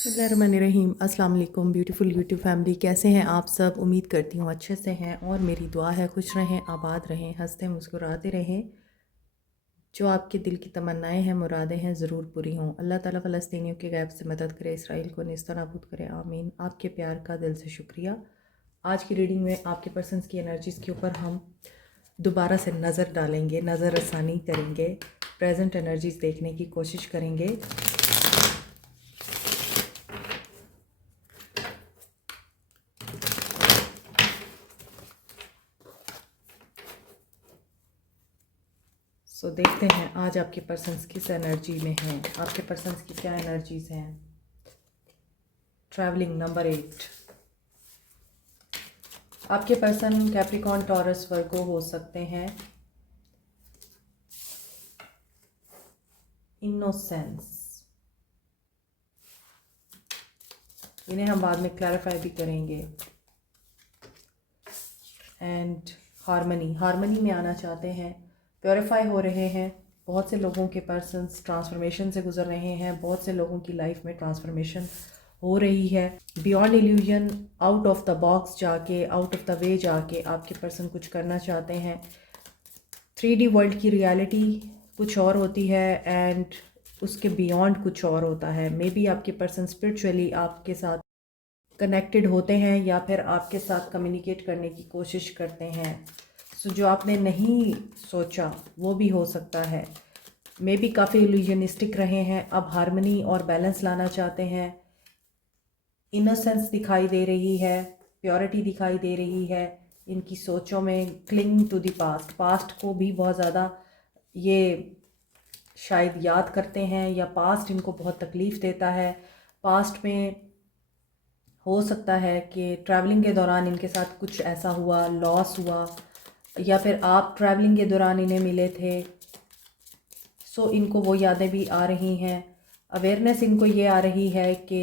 बिस्मिल्लाहिर्रहमानिर्रहीम। अस्सलाम वालेकुम ब्यूटीफुल यूट्यूब फैमिली, कैसे हैं आप सब? उम्मीद करती हूँ अच्छे से हैं और मेरी दुआ है खुश रहें, आबाद रहें, हंसते मुस्कुराते रहें। जो आपके दिल की तमन्नाएं हैं, मुरादें हैं, ज़रूर पूरी हों। अल्लाह ताला फ़लस्तीनियों के गैब से मदद करे, इसराइल को नेस्त नाबूद करे, आमीन। आपके प्यार का दिल से शुक्रिया। आज की रीडिंग में आपके पर्सन्स की एनर्जीज़ के ऊपर हम दोबारा से नज़र डालेंगे, नज़र रसानी करेंगे, प्रेजेंट एनर्जीज़ देखने की कोशिश करेंगे। देखते हैं आज आपके पर्सन्स किस एनर्जी में हैं, आपके पर्सन्स की क्या एनर्जीज हैं। Travelling number 8। आपके पर्सन कैप्रिकॉर्न, टॉरस, वर्गो हो सकते हैं। इनोसेंस, इन्हें हम बाद में क्लैरिफाई भी करेंगे। एंड हार्मनी, हार्मनी में आना चाहते हैं, प्योरीफाई हो रहे हैं। बहुत से लोगों के पर्सन्स ट्रांसफॉर्मेशन से गुजर रहे हैं, बहुत से लोगों की लाइफ में ट्रांसफॉर्मेशन हो रही है। Beyond illusion, out of the box जाके, आउट ऑफ द वे जाके आपके पर्सन कुछ करना चाहते हैं। 3D वर्ल्ड की रियलिटी कुछ और होती है एंड उसके बियॉन्ड कुछ और होता है। मे बी आपके पर्सन स्पिरिचुअली आपके साथ कनेक्टेड होते हैं या फिर आपके साथ कम्युनिकेट करने की कोशिश करते हैं। सो जो आपने नहीं सोचा वो भी हो सकता है। मे बी काफ़ी इल्यूजनिस्टिक रहे हैं, अब हार्मनी और बैलेंस लाना चाहते हैं। इनोसेंस दिखाई दे रही है, प्योरिटी दिखाई दे रही है इनकी सोचों में। Cling to the past, past को भी बहुत ज़्यादा ये शायद याद करते हैं या पास्ट इनको बहुत तकलीफ़ देता है। पास्ट में हो सकता है कि ट्रैवलिंग के दौरान इनके साथ कुछ ऐसा हुआ, लॉस हुआ, या फिर आप ट्रैवलिंग के दौरान इन्हें मिले थे। सो इनको वो यादें भी आ रही हैं। अवेयरनेस इनको ये आ रही है कि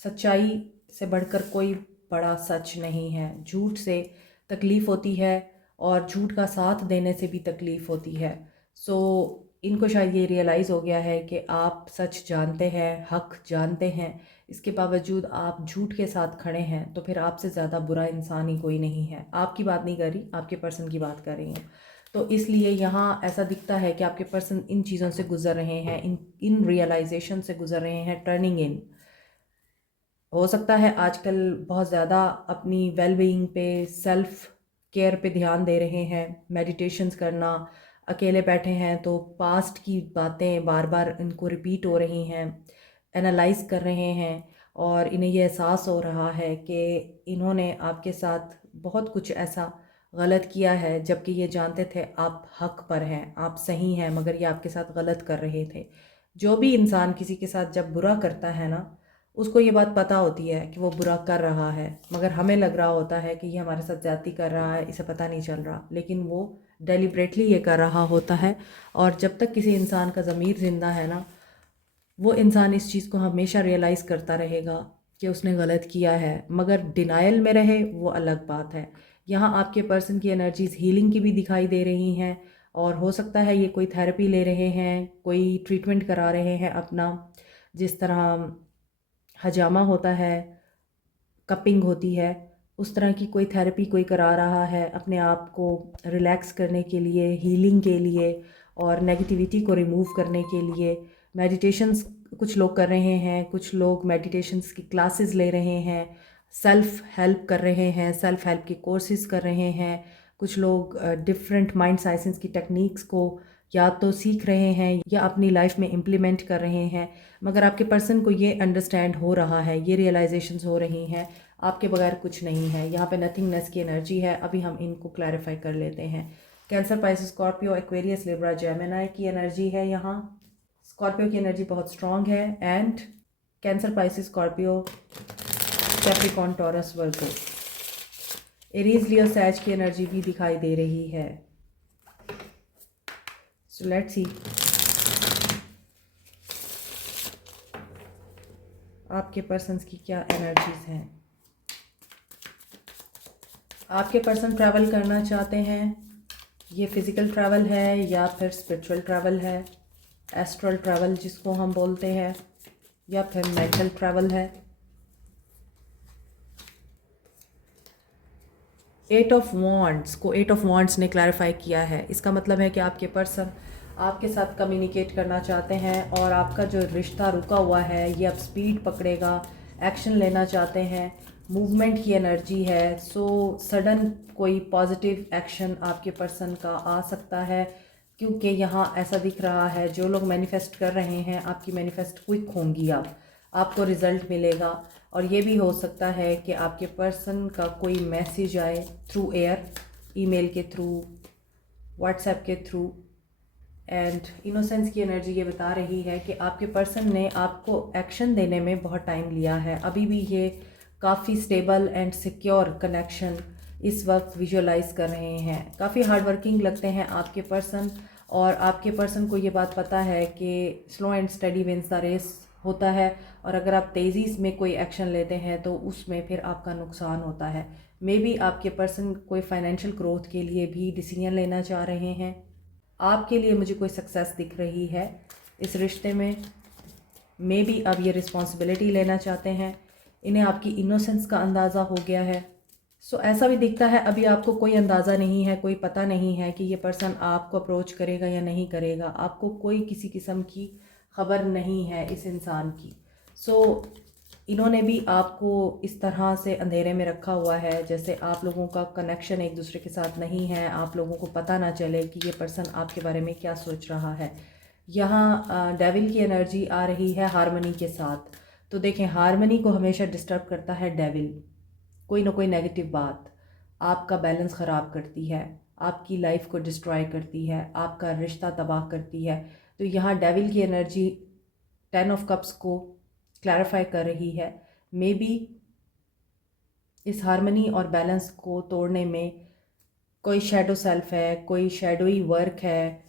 सच्चाई से बढ़कर कोई बड़ा सच नहीं है। झूठ से तकलीफ़ होती है और झूठ का साथ देने से भी तकलीफ़ होती है। सो इनको शायद ये रियलाइज़ हो गया है कि आप सच जानते हैं, हक जानते हैं, इसके बावजूद आप झूठ के साथ खड़े हैं, तो फिर आपसे ज़्यादा बुरा इंसान ही कोई नहीं है। आपकी बात नहीं कर रही, आपके पर्सन की बात कर रही हूँ। तो इसलिए यहाँ ऐसा दिखता है कि आपके पर्सन इन चीज़ों से गुज़र रहे हैं, इन रियलाइजेशन से गुज़र रहे हैं। टर्निंग इन हो सकता है आजकल बहुत ज़्यादा अपनी वेल बीइंग पे, सेल्फ केयर पे ध्यान दे रहे हैं। मेडिटेशंस करना, अकेले बैठे हैं तो पास्ट की बातें बार बार इनको रिपीट हो रही हैं, एनालाइज कर रहे हैं और इन्हें ये एहसास हो रहा है कि इन्होंने आपके साथ बहुत कुछ ऐसा गलत किया है, जबकि ये जानते थे आप हक पर हैं, आप सही हैं, मगर ये आपके साथ गलत कर रहे थे। जो भी इंसान किसी के साथ जब बुरा करता है ना, उसको ये बात पता होती है कि वो बुरा कर रहा है, मगर हमें लग रहा होता है कि ये हमारे साथ ज़्यादती कर रहा है, इसे पता नहीं चल रहा, लेकिन वो डेलिब्रेटली ये कर रहा होता है। और जब तक किसी इंसान का ज़मीर ज़िंदा है ना, वो इंसान इस चीज़ को हमेशा रियलाइज़ करता रहेगा कि उसने गलत किया है, मगर डिनाइल में रहे वो अलग बात है। यहाँ आपके पर्सन की एनर्जीज़ हीलिंग की भी दिखाई दे रही हैं और हो सकता है ये कोई थेरेपी ले रहे हैं, कोई ट्रीटमेंट करा रहे हैं अपना। जिस तरह हजामा होता है, कपिंग होती है, उस तरह की कोई थेरेपी कोई करा रहा है अपने आप को रिलैक्स करने के लिए, हीलिंग के लिए और नेगेटिविटी को रिमूव करने के लिए। मेडिटेशंस कुछ लोग कर रहे हैं, कुछ लोग मेडिटेशंस की क्लासेस ले रहे हैं, सेल्फ हेल्प कर रहे हैं, सेल्फ हेल्प के कोर्सेज कर रहे हैं। कुछ लोग डिफरेंट माइंड साइंस की टेक्निक्स को या तो सीख रहे हैं या अपनी लाइफ में इम्प्लीमेंट कर रहे हैं। मगर आपके पर्सन को ये अंडरस्टैंड हो रहा है, ये रियलाइजेशंस हो रही हैं, आपके बगैर कुछ नहीं है। यहाँ पे नथिंगनेस की एनर्जी है। अभी हम इनको क्लैरिफाई कर लेते हैं। Cancer, Pisces, Scorpio, Aquarius, Libra, Gemini की एनर्जी है। यहाँ स्कॉर्पियो की एनर्जी बहुत स्ट्रॉन्ग है and Cancer, Pisces, Scorpio, Capricorn, Taurus, Virgo, Aries, Leo, Sag की एनर्जी भी दिखाई दे रही है। सो लेट्स सी आपके पर्सन्स की क्या एनर्जीज हैं। आपके पर्सन ट्रैवल करना चाहते हैं। ये फिज़िकल ट्रैवल है या फिर स्पिरिचुअल ट्रैवल है, एस्ट्रल ट्रैवल जिसको हम बोलते हैं। या फिर मेंटल ट्रैवल है। 8 ऑफ वांड्स ने क्लैरिफाई किया है। इसका मतलब है कि आपके पर्सन आपके साथ कम्युनिकेट करना चाहते हैं और आपका जो रिश्ता रुका हुआ है ये अब स्पीड पकड़ेगा, एक्शन लेना चाहते हैं, मूवमेंट की एनर्जी है। सो सडन कोई पॉजिटिव एक्शन आपके पर्सन का आ सकता है, क्योंकि यहाँ ऐसा दिख रहा है जो लोग मैनिफेस्ट कर रहे हैं आपकी मैनिफेस्ट क्विक होंगी, आपको रिज़ल्ट मिलेगा। और ये भी हो सकता है कि आपके पर्सन का कोई मैसेज आए थ्रू एयर, ईमेल के थ्रू, व्हाट्सएप के थ्रू। एंड इनोसेंस की एनर्जी ये बता रही है कि आपके पर्सन ने आपको एक्शन देने में बहुत टाइम लिया है। अभी भी ये काफ़ी स्टेबल एंड सिक्योर कनेक्शन इस वक्त विजुअलाइज कर रहे हैं। काफ़ी हार्ड वर्किंग लगते हैं आपके पर्सन, और आपके पर्सन को ये बात पता है कि slow and steady wins the race होता है, और अगर आप तेज़ी में कोई एक्शन लेते हैं तो उसमें फिर आपका नुकसान होता है। मे बी आपके पर्सन कोई फाइनेंशियल ग्रोथ के लिए भी डिसीजन लेना चाह रहे हैं। आपके लिए मुझे कोई सक्सेस दिख रही है इस रिश्ते में। मे बी अब ये रिस्पॉन्सिबिलिटी लेना चाहते हैं, इन्हें आपकी इनोसेंस का अंदाज़ा हो गया है। सो ऐसा भी दिखता है अभी आपको कोई अंदाज़ा नहीं है, कोई पता नहीं है कि ये पर्सन आपको अप्रोच करेगा या नहीं करेगा। आपको कोई किसी किस्म की खबर नहीं है इस इंसान की। सो इन्होंने भी आपको इस तरह से अंधेरे में रखा हुआ है जैसे आप लोगों का कनेक्शन एक दूसरे के साथ नहीं है, आप लोगों को पता ना चले कि ये पर्सन आपके बारे में क्या सोच रहा है। यहाँ डेविल की एनर्जी आ रही है हारमनी के साथ। तो देखें, हारमनी को हमेशा डिस्टर्ब करता है डेविल। कोई ना कोई नेगेटिव बात आपका बैलेंस ख़राब करती है, आपकी लाइफ को डिस्ट्रॉय करती है, आपका रिश्ता तबाह करती है। तो यहाँ डेविल की एनर्जी 10 ऑफ कप्स को क्लैरिफाई कर रही है। मे बी इस हारमनी और बैलेंस को तोड़ने में कोई शैडो सेल्फ है, कोई शैडोई वर्क है,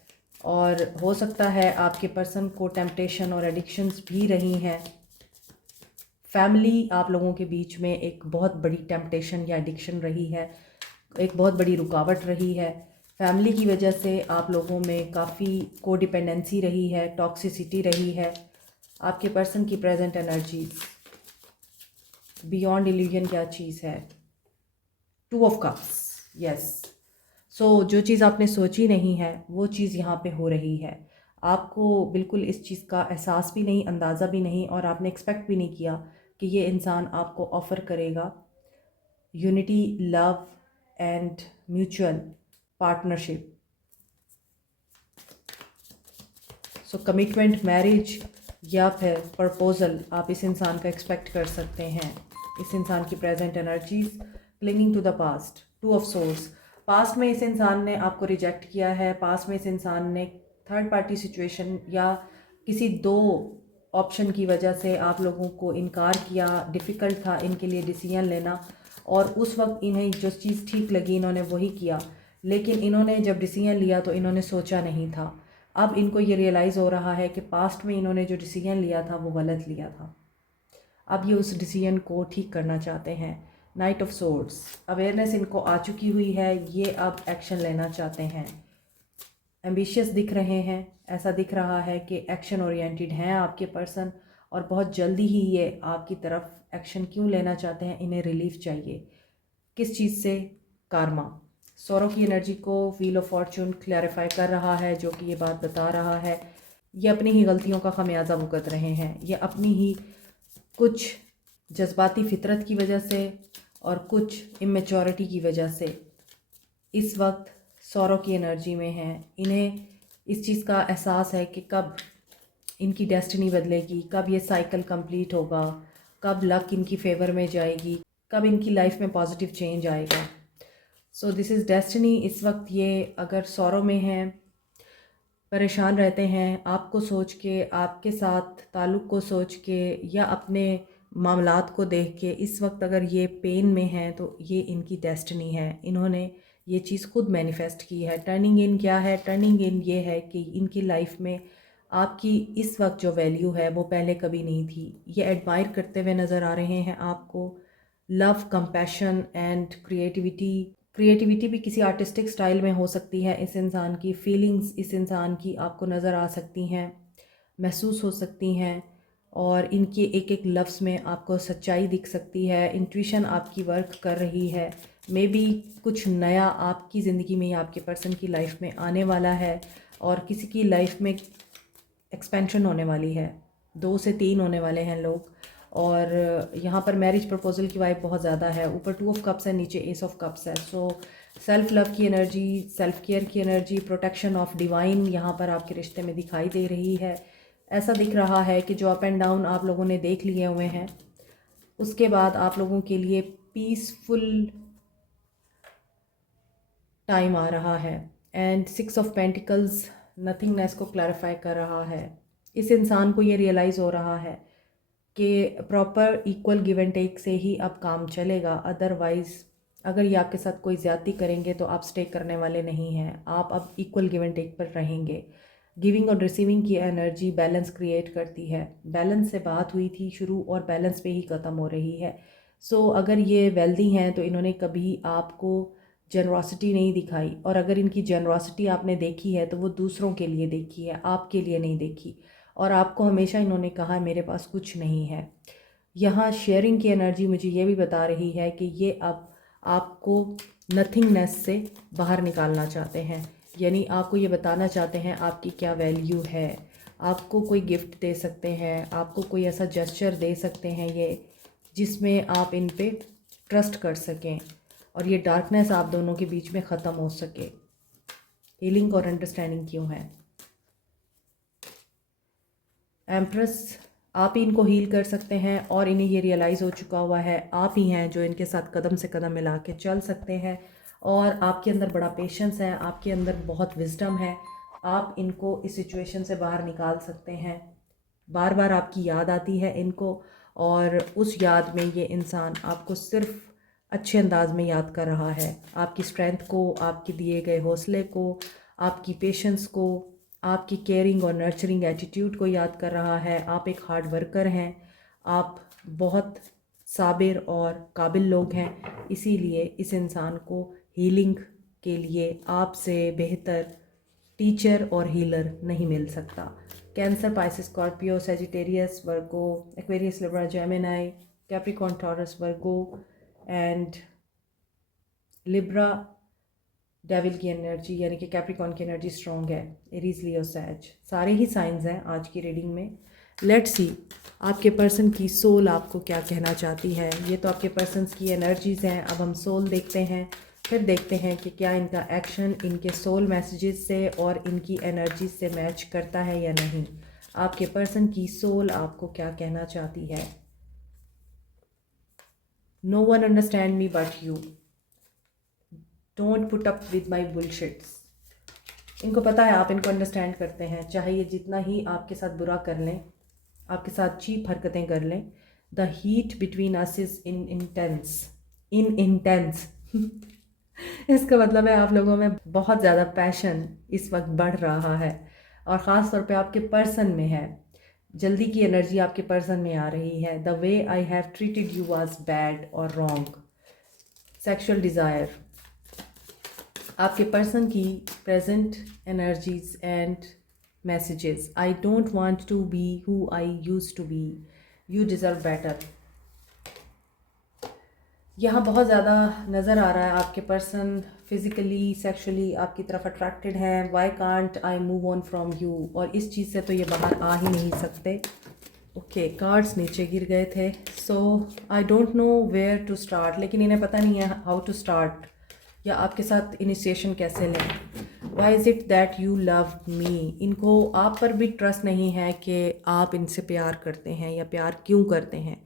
और हो सकता है आपके पर्सन को टेम्पटेशन और एडिक्शंस भी रही हैं। फैमिली आप लोगों के बीच में एक बहुत बड़ी टेम्पटेशन या एडिक्शन रही है, एक बहुत बड़ी रुकावट रही है। फैमिली की वजह से आप लोगों में काफ़ी कोडिपेंडेंसी रही है, टॉक्सिसिटी रही है। आपके पर्सन की प्रेजेंट एनर्जीज बियॉन्ड इल्यूजन क्या चीज़ है? 2 ऑफ कप्स, यस। सो जो चीज़ आपने सोची नहीं है वो चीज़ यहाँ पे हो रही है। आपको बिल्कुल इस चीज़ का एहसास भी नहीं, अंदाज़ा भी नहीं, और आपने एक्सपेक्ट भी नहीं किया कि ये इंसान आपको ऑफ़र करेगा unity, love and mutual partnership. So commitment, marriage या फिर प्रपोजल आप इस इंसान का एक्सपेक्ट कर सकते हैं। इस इंसान की present energies clinging to the past, 2 of source. Past में इस इंसान ने आपको रिजेक्ट किया है, पास्ट में इस इंसान ने थर्ड पार्टी सिचुएशन या किसी 2 ऑप्शन की वजह से आप लोगों को इनकार किया। डिफ़िकल्ट था इनके लिए डिसीजन लेना, और उस वक्त इन्हें जो चीज़ ठीक लगी इन्होंने वही किया। लेकिन इन्होंने जब डिसीजन लिया तो इन्होंने सोचा नहीं था। अब इनको ये रियलाइज़ हो रहा है कि पास्ट में इन्होंने जो डिसीजन लिया था वो गलत लिया था। अब ये उस डिसीजन को ठीक करना चाहते हैं। नाइट ऑफ सोर्ड्स, अवेयरनेस इनको आ चुकी हुई है, ये अब एक्शन लेना चाहते हैं। एम्बिशियस दिख रहे हैं, ऐसा दिख रहा है कि एक्शन ओरिएंटेड हैं आपके पर्सन, और बहुत जल्दी ही ये आपकी तरफ एक्शन क्यों लेना चाहते हैं, इन्हें रिलीफ चाहिए। किस चीज़ से? कार्मा। सौरों की एनर्जी को व्हील ऑफ फॉर्चून क्लैरिफाई कर रहा है, जो कि ये बात बता रहा है ये अपनी ही गलतियों का खमियाजा भुगत रहे हैं। ये अपनी ही कुछ जज्बाती फितरत की वजह से और कुछ इमेच्योरिटी की वजह से इस वक्त सौरों की एनर्जी में हैं। इन्हें इस चीज़ का एहसास है कि कब इनकी डेस्टिनी बदलेगी, कब ये साइकिल कंप्लीट होगा, कब लक इनकी फेवर में जाएगी, कब इनकी लाइफ में पॉजिटिव चेंज आएगा। So this is destiny. इस वक्त ये अगर सौरों में हैं, परेशान रहते हैं आपको सोच के, आपके साथ ताल्लुक़ को सोच के, या अपने मामलात को देख के, इस वक्त अगर ये पेन में हैं तो ये इनकी डेस्टिनी है। इन्होंने ये चीज़ खुद मैनिफेस्ट की है। टर्निंग इन क्या है? टर्निंग इन ये है कि इनकी लाइफ में आपकी इस वक्त जो वैल्यू है वो पहले कभी नहीं थी। ये एडमायर करते हुए नज़र आ रहे हैं आपको। लव, कंपैशन एंड क्रिएटिविटी भी किसी आर्टिस्टिक स्टाइल में हो सकती है। इस इंसान की फीलिंग्स इस इंसान की आपको नज़र आ सकती हैं, महसूस हो सकती हैं, और इनके एक एक लफ्ज़ में आपको सच्चाई दिख सकती है। इंट्यूशन आपकी वर्क कर रही है। मे बी कुछ नया आपकी ज़िंदगी में या आपके पर्सन की लाइफ में आने वाला है और किसी की लाइफ में एक्सपेंशन होने वाली है। 2 से 3 होने वाले हैं लोग। और यहाँ पर मैरिज प्रपोजल की वाइब बहुत ज़्यादा है। ऊपर 2 ऑफ कप्स है, नीचे एस ऑफ कप्स है। सो सेल्फ लव की एनर्जी, सेल्फ केयर की एनर्जी, प्रोटेक्शन ऑफ डिवाइन यहाँ पर आपके रिश्ते में दिखाई दे रही है। ऐसा दिख रहा है कि जो अप एंड डाउन आप लोगों ने देख लिए हुए हैं, उसके बाद आप लोगों के लिए पीसफुल टाइम आ रहा है। एंड 6 ऑफ पेंटिकल्स नथिंगनेस को क्लैरिफाई कर रहा है। इस इंसान को ये रियलाइज़ हो रहा है कि proper equal give and take से ही अब काम चलेगा। अदरवाइज़ अगर ये आपके साथ कोई ज़्यादती करेंगे तो आप स्टे करने वाले नहीं हैं। आप अब इक्वल गिव एंड टेक पर रहेंगे। गिविंग और रिसीविंग की एनर्जी बैलेंस क्रिएट करती है। बैलेंस से बात हुई थी शुरू और बैलेंस पे ही ख़त्म हो रही है। सो अगर ये वेल्दी हैं तो इन्होंने कभी आपको जनरॉसिटी नहीं दिखाई, और अगर इनकी जनरॉसिटी आपने देखी है तो वो दूसरों के लिए देखी है, आपके लिए नहीं देखी। और आपको हमेशा इन्होंने कहा मेरे पास कुछ नहीं है। यहाँ शेयरिंग की एनर्जी मुझे ये भी बता रही है कि ये अब आपको नथिंगनेस से बाहर निकालना चाहते हैं। यानी आपको ये बताना चाहते हैं आपकी क्या वैल्यू है। आपको कोई गिफ्ट दे सकते हैं, आपको कोई ऐसा जेस्चर दे सकते हैं ये जिसमें आप इन पे ट्रस्ट कर सकें और ये डार्कनेस आप दोनों के बीच में ख़त्म हो सके। हीलिंग और अंडरस्टैंडिंग क्यों है? एम्प्रेस, आप ही इनको हील कर सकते हैं और इन्हें ये रियलाइज़ हो चुका हुआ है आप ही हैं जो इनके साथ कदम से कदम मिला के चल सकते हैं। और आपके अंदर बड़ा पेशेंस है, आपके अंदर बहुत विजडम है। आप इनको इस सिचुएशन से बाहर निकाल सकते हैं। बार बार आपकी याद आती है इनको, और उस याद में ये इंसान आपको सिर्फ अच्छे अंदाज में याद कर रहा है। आपकी स्ट्रेंथ को, आपके दिए गए हौसले को, आपकी पेशेंस को, आपकी केयरिंग और नर्चरिंग एटीट्यूड को याद कर रहा है। आप एक हार्ड वर्कर हैं, आप बहुत साबिर और काबिल लोग हैं। इसीलिए इस इंसान को हीलिंग के लिए आपसे बेहतर टीचर और हीलर नहीं मिल सकता। Cancer, Pisces, Scorpio, Sagittarius, Virgo, Aquarius, Libra, Gemini, Capricorn, Taurus, Virgo and Libra. Devil की एनर्जी यानी कि कैप्रिकॉर्न की एनर्जी स्ट्रॉन्ग है। एरीज, लियो, सैज, सारे ही साइंस हैं आज की रीडिंग में। लेट्स सी आपके पर्सन की सोल आपको क्या कहना चाहती है। ये तो आपके पर्सन्स की एनर्जीज़ हैं। अब हम सोल देखते हैं, फिर देखते हैं कि क्या इनका एक्शन इनके सोल मैसेजेस से और इनकी एनर्जी से मैच करता है या नहीं। आपके पर्सन की सोल आपको क्या कहना चाहती है। No one understand me but you, don't put up with my bullshits. इनको पता है आप इनको अंडरस्टैंड करते हैं, चाहे ये जितना ही आपके साथ बुरा कर लें, आपके साथ चीप हरकतें कर लें। The heat between us is in intense इसका मतलब है आप लोगों में बहुत ज़्यादा पैशन इस वक्त बढ़ रहा है और ख़ास तौर पे आपके पर्सन में है। जल्दी की एनर्जी आपके पर्सन में आ रही है। The way I have treated you was bad और रॉन्ग। सेक्सुअल डिज़ायर, आपके पर्सन की present energies and messages. I don't want to be who I used to be, you deserve better. यहाँ बहुत ज़्यादा नज़र आ रहा है आपके पर्सन फिज़िकली, सेक्सुअली आपकी तरफ अट्रैक्टेड है। Why can't I move on from you, और इस चीज़ से तो ये बाहर आ ही नहीं सकते। ओके, कार्ड्स नीचे गिर गए थे। So I don't know where to start, लेकिन इन्हें पता नहीं है हाउ टू स्टार्ट या आपके साथ इनिशिएशन कैसे लें। Why is it that you love me, इनको आप पर भी ट्रस्ट नहीं है कि आप इनसे प्यार करते हैं या प्यार क्यों करते हैं।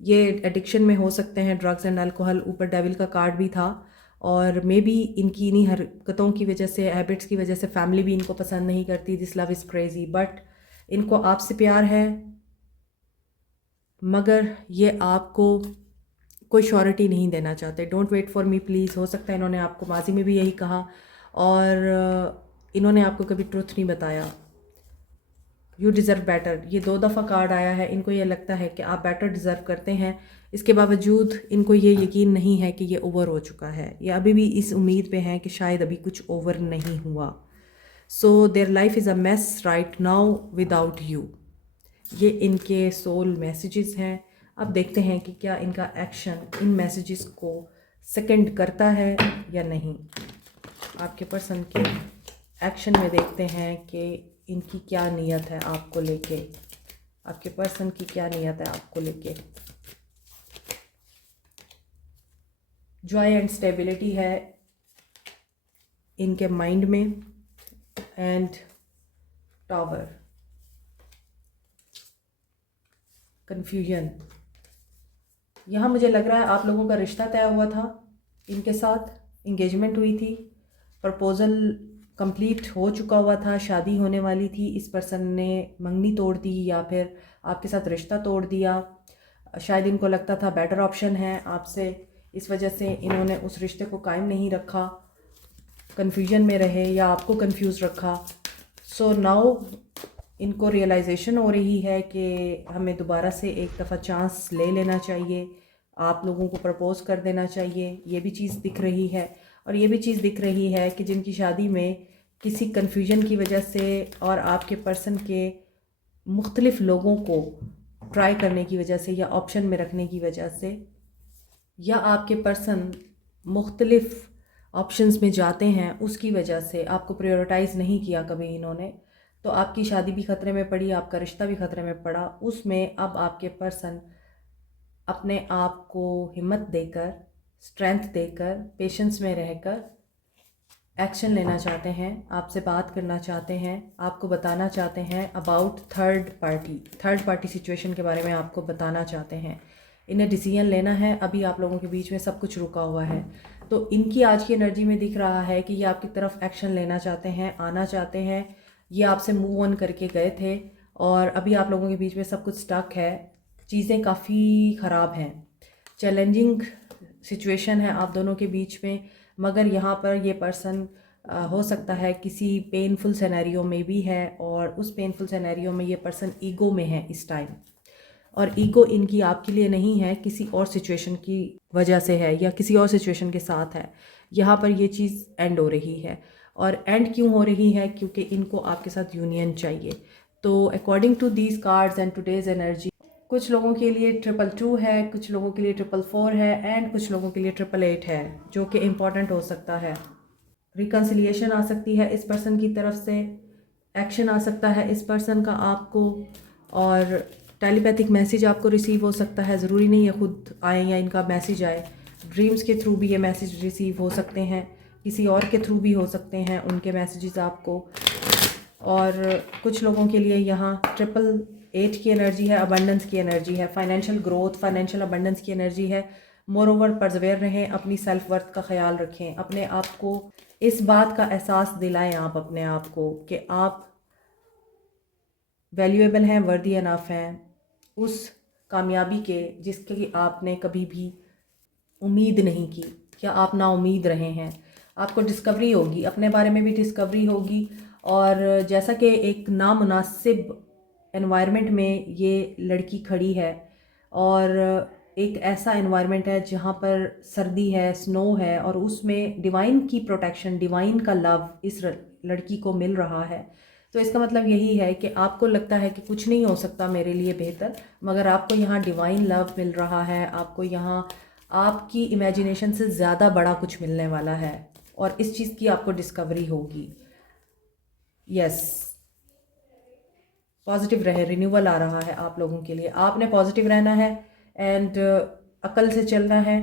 ये एडिक्शन में हो सकते हैं, ड्रग्स एंड अल्कोहल। ऊपर डेविल का कार्ड भी था, और मे बी इनकी इन्हीं हरकतों की वजह से, हैबिट्स की वजह से फैमिली भी इनको पसंद नहीं करती। This love is crazy, but इनको आपसे प्यार है, मगर ये आपको कोई श्योरिटी नहीं देना चाहते। Don't wait for me please. हो सकता है इन्होंने आपको माजी में भी यही कहा, और इन्होंने आपको कभी ट्रुथ नहीं बताया। यू डिज़र्व बेटर, ये 2 दफ़ा कार्ड आया है। इनको ये लगता है कि आप बेटर डिज़र्व करते हैं, इसके बावजूद इनको ये यकीन नहीं है कि ये ओवर हो चुका है। ये अभी भी इस उम्मीद पे हैं कि शायद अभी कुछ ओवर नहीं हुआ। So their life is a mess right now without you. ये इनके सोल मैसेजेस हैं। अब देखते हैं कि क्या इनका एक्शन इन मैसेजेस को सेकंड करता है या नहीं। आपके पर्सन के एक्शन में देखते हैं कि इनकी क्या नीयत है आपको लेके, आपके पर्सन की क्या नीयत है आपको लेके। जॉय एंड स्टेबिलिटी है इनके माइंड में, एंड टावर, कन्फ्यूजन। यहाँ मुझे लग रहा है आप लोगों का रिश्ता तय हुआ था, इनके साथ इंगेजमेंट हुई थी, प्रपोज़ल कंप्लीट हो चुका हुआ था, शादी होने वाली थी। इस पर्सन ने मंगनी तोड़ दी या फिर आपके साथ रिश्ता तोड़ दिया। शायद इनको लगता था बेटर ऑप्शन है आपसे, इस वजह से इन्होंने उस रिश्ते को कायम नहीं रखा, कन्फ्यूजन में रहे या आपको कंफ्यूज रखा। सो नाउ इनको रियलाइजेशन हो रही है कि हमें दोबारा से एक दफ़ा चांस ले लेना चाहिए, आप लोगों को प्रपोज़ कर देना चाहिए। ये भी चीज़ दिख रही है। और ये भी चीज़ दिख रही है कि जिनकी शादी में किसी कन्फ्यूजन की वजह से और आपके पर्सन के मुख्तलिफ़ लोगों को ट्राई करने की वजह से या ऑप्शन में रखने की वजह से, या आपके पर्सन मुख्तलिफ़ ऑप्शंस में जाते हैं उसकी वजह से आपको प्रायोरिटाइज़ नहीं किया कभी इन्होंने, तो आपकी शादी भी ख़तरे में पड़ी, आपका रिश्ता भी ख़तरे में पड़ा। उसमें अब आपके पर्सन अपने आप को हिम्मत देकर, स्ट्रेंथ देकर, पेशेंस में रहकर एक्शन लेना चाहते हैं, आपसे बात करना चाहते हैं, आपको बताना चाहते हैं अबाउट थर्ड पार्टी सिचुएशन के बारे में आपको बताना चाहते हैं। इन्हें डिसीजन लेना है। अभी आप लोगों के बीच में सब कुछ रुका हुआ है, तो इनकी आज की एनर्जी में दिख रहा है कि ये आपकी तरफ एक्शन लेना चाहते हैं, आना चाहते हैं। ये आपसे मूव ऑन करके गए थे और अभी आप लोगों के बीच में सब कुछ स्टक है, चीज़ें काफ़ी ख़राब हैं, चैलेंजिंग सिचुएशन है आप दोनों के बीच में। मगर यहाँ पर ये पर्सन हो सकता है किसी पेनफुल सिनेरियो में भी है, और उस पेनफुल सिनेरियो में ये पर्सन ईगो में है इस टाइम, और ईगो इनकी आपके लिए नहीं है, किसी और सिचुएशन की वजह से है या किसी और सिचुएशन के साथ है। यहाँ पर ये चीज़ एंड हो रही है। और एंड क्यों हो रही है? क्योंकि इनको आपके साथ यूनियन चाहिए। तो according to these cards and today's energy, कुछ लोगों के लिए 222 है, कुछ लोगों के लिए 444 है, एंड कुछ लोगों के लिए 888 है, जो कि इम्पॉर्टेंट हो सकता है। रिकन्सिलिएशन आ सकती है इस पर्सन की तरफ से, एक्शन आ सकता है इस पर्सन का आपको, और टेलीपैथिक मैसेज आपको रिसीव हो सकता है। ज़रूरी नहीं है खुद आए या इनका मैसेज आए, ड्रीम्स के थ्रू भी ये मैसेज रिसीव हो सकते हैं, किसी और के थ्रू भी हो सकते हैं उनके मैसेजेस आपको। और कुछ लोगों के लिए यहाँ 888 की एनर्जी है, अबंडेंस की एनर्जी है, फाइनेंशियल ग्रोथ, फाइनेंशियल अबंडेंस की एनर्जी है। मोर ओवर परजवेर रहें, अपनी सेल्फ वर्थ का ख्याल रखें, अपने आप को इस बात का एहसास दिलाएं आप अपने आप को कि आप वैल्यूएबल हैं, वर्दी एनफ हैं उस कामयाबी के जिसकी आपने कभी भी उम्मीद नहीं की, या आप ना उम्मीद रहे हैं। आपको डिस्कवरी होगी, अपने बारे में भी डिस्कवरी होगी। और जैसा कि एक नामुनासिब एनवायरनमेंट में ये लड़की खड़ी है, और एक ऐसा एनवायरनमेंट है जहाँ पर सर्दी है, स्नो है, और उसमें डिवाइन की प्रोटेक्शन, डिवाइन का लव इस लड़की को मिल रहा है। तो इसका मतलब यही है कि आपको लगता है कि कुछ नहीं हो सकता मेरे लिए बेहतर, मगर आपको यहाँ डिवाइन लव मिल रहा है, आपको यहाँ आपकी इमेजिनेशन से ज़्यादा बड़ा कुछ मिलने वाला है, और इस चीज़ की आपको डिस्कवरी होगी। यस, पॉजिटिव रहे, रिन्यूअल आ रहा है आप लोगों के लिए। आपने पॉजिटिव रहना है एंड अकल से चलना है।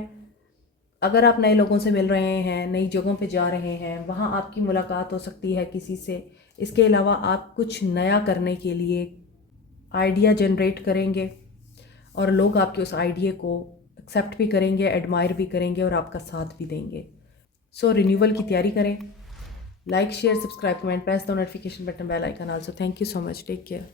अगर आप नए लोगों से मिल रहे हैं, नई जगहों पे जा रहे हैं, वहाँ आपकी मुलाकात हो सकती है किसी से। इसके अलावा आप कुछ नया करने के लिए आइडिया जनरेट करेंगे, और लोग आपके उस आइडिया को एक्सेप्ट भी करेंगे, एडमायर भी करेंगे, और आपका साथ भी देंगे। सो रिन्यूअल की तैयारी करें। Like, share, subscribe, comment, press the notification button, bell icon also. Thank you so much, take care.